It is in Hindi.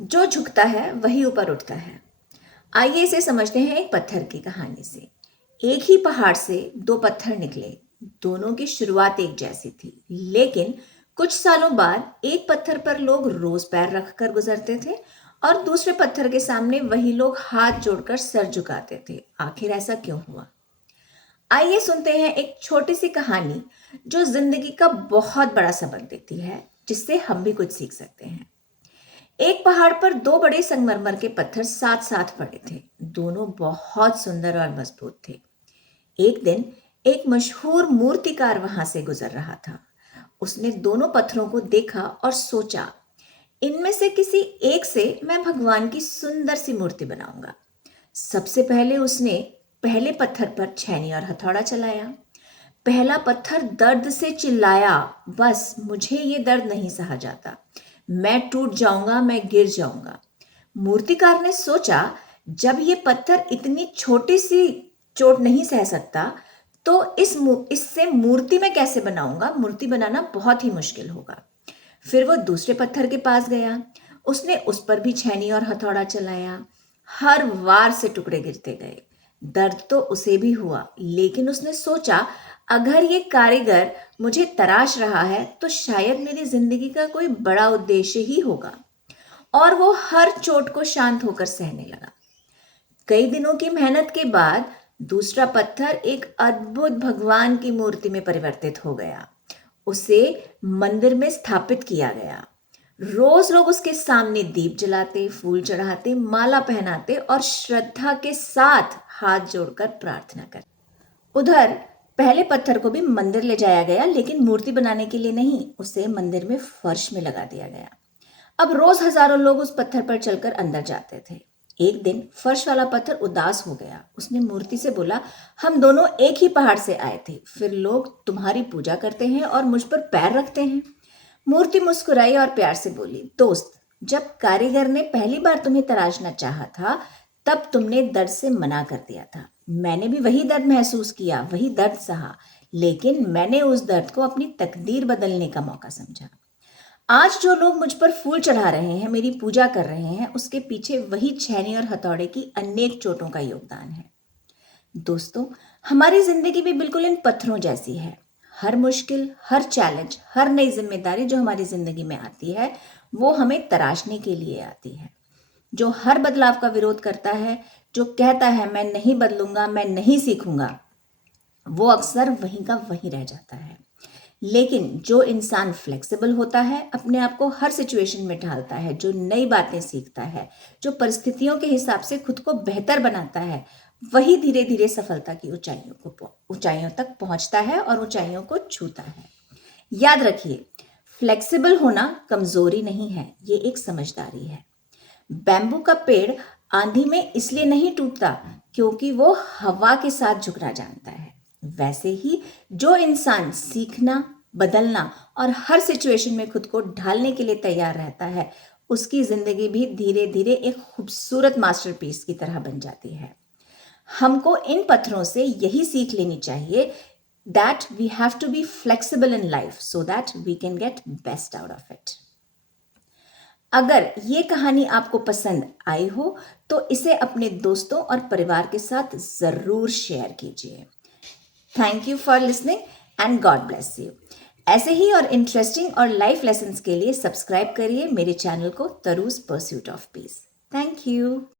जो झुकता है वही ऊपर उठता है। आइए इसे समझते हैं एक पत्थर की कहानी से। एक ही पहाड़ से दो पत्थर निकले। दोनों की शुरुआत एक जैसी थी, लेकिन कुछ सालों बाद एक पत्थर पर लोग रोज पैर रखकर गुजरते थे और दूसरे पत्थर के सामने वही लोग हाथ जोड़कर सर झुकाते थे। आखिर ऐसा क्यों हुआ? आइए सुनते हैं एक छोटी सी कहानी जो जिंदगी का बहुत बड़ा सबक देती है, जिससे हम भी कुछ सीख सकते हैं। एक पहाड़ पर दो बड़े संगमरमर के पत्थर साथ साथ पड़े थे। दोनों बहुत सुंदर और मजबूत थे। एक दिन एक मशहूर मूर्तिकार वहां से गुजर रहा था। उसने दोनों पत्थरों को देखा और सोचा, इनमें से किसी एक से मैं भगवान की सुंदर सी मूर्ति बनाऊंगा। सबसे पहले उसने पहले पत्थर पर छेनी और हथौड़ा चलाया। पहला पत्थर दर्द से चिल्लाया, बस मुझे ये दर्द नहीं सहा जाता, मैं टूट जाऊंगा, मैं गिर जाऊंगा। मूर्तिकार ने सोचा, जब ये पत्थर इतनी छोटी सी चोट नहीं सह सकता, तो इससे मूर्ति मैं कैसे बनाऊंगा? मूर्ति बनाना बहुत ही मुश्किल होगा। फिर वो दूसरे पत्थर के पास गया। उसने उस पर भी छेनी और हथौड़ा चलाया। हर वार से टुकड़े गिरते गए। दर्द तो उसे भी हुआ, लेकिन उसने सोचा, अगर ये कारीगर मुझे तराश रहा है तो शायद मेरी जिंदगी का कोई बड़ा उद्देश्य ही होगा। और वो हर चोट को शांत होकर सहने लगा। कई दिनों की मेहनत के बाद दूसरा पत्थर एक अद्भुत भगवान की मूर्ति में परिवर्तित हो गया। उसे मंदिर में स्थापित किया गया। रोज लोग उसके सामने दीप जलाते, फूल चढ़ाते, माला पहनाते और श्रद्धा के साथ हाथ जोड़कर प्रार्थना करते। उधर पहले पत्थर को भी मंदिर ले जाया गया, लेकिन मूर्ति बनाने के लिए नहीं, उसे मंदिर में फर्श में लगा दिया गया। अब रोज हजारों लोग उस पत्थर पर चलकर अंदर जाते थे। एक दिन फर्श वाला पत्थर उदास हो गया। उसने मूर्ति से बोला, हम दोनों एक ही पहाड़ से आए थे, फिर लोग तुम्हारी पूजा करते हैं और मुझ पर पैर रखते हैं। मूर्ति मुस्कुराई और प्यार से बोली, दोस्त, जब कारीगर ने पहली बार तुम्हें तराशना चाहा था, तब तुमने दर्द से मना कर दिया था। मैंने भी वही दर्द महसूस किया, वही दर्द सहा, लेकिन मैंने उस दर्द को अपनी तकदीर बदलने का मौका समझा। आज जो लोग मुझ पर फूल चढ़ा रहे हैं, मेरी पूजा कर रहे हैं, उसके पीछे वही छेनी और हथौड़े की अनेक चोटों का योगदान है। दोस्तों, हमारी जिंदगी भी बिल्कुल इन पत्थरों जैसी है। हर मुश्किल, हर चैलेंज, हर नई जिम्मेदारी जो हमारी जिंदगी में आती है, वो हमें तराशने के लिए आती है। जो हर बदलाव का विरोध करता है, जो कहता है मैं नहीं बदलूंगा, मैं नहीं सीखूंगा, वो अक्सर वहीं का वहीं रह जाता है। लेकिन जो इंसान फ्लेक्सिबल होता है, अपने आप को हर सिचुएशन में ढालता है, जो नई बातें सीखता है, जो परिस्थितियों के हिसाब से खुद को बेहतर बनाता है, वही धीरे धीरे सफलता की ऊंचाइयों तक पहुंचता है और ऊंचाइयों को छूता है। याद रखिए, फ्लेक्सिबल होना कमजोरी नहीं है, ये एक समझदारी है। बैम्बू का पेड़ आंधी में इसलिए नहीं टूटता क्योंकि वो हवा के साथ झुकना जानता है। वैसे ही जो इंसान सीखना, बदलना और हर सिचुएशन में खुद को ढालने के लिए तैयार रहता है, उसकी जिंदगी भी धीरे धीरे एक खूबसूरत मास्टरपीस की तरह बन जाती है। हमको इन पत्थरों से यही सीख लेनी चाहिए, that we have to be flexible in life so that we can get best out of it. अगर ये कहानी आपको पसंद आई हो तो इसे अपने दोस्तों और परिवार के साथ जरूर शेयर कीजिए। Thank you for listening and God bless you. ऐसे ही और इंटरेस्टिंग और लाइफ लेसन्स के लिए सब्सक्राइब करिए मेरे चैनल को, truth's pursuit of peace. Thank you.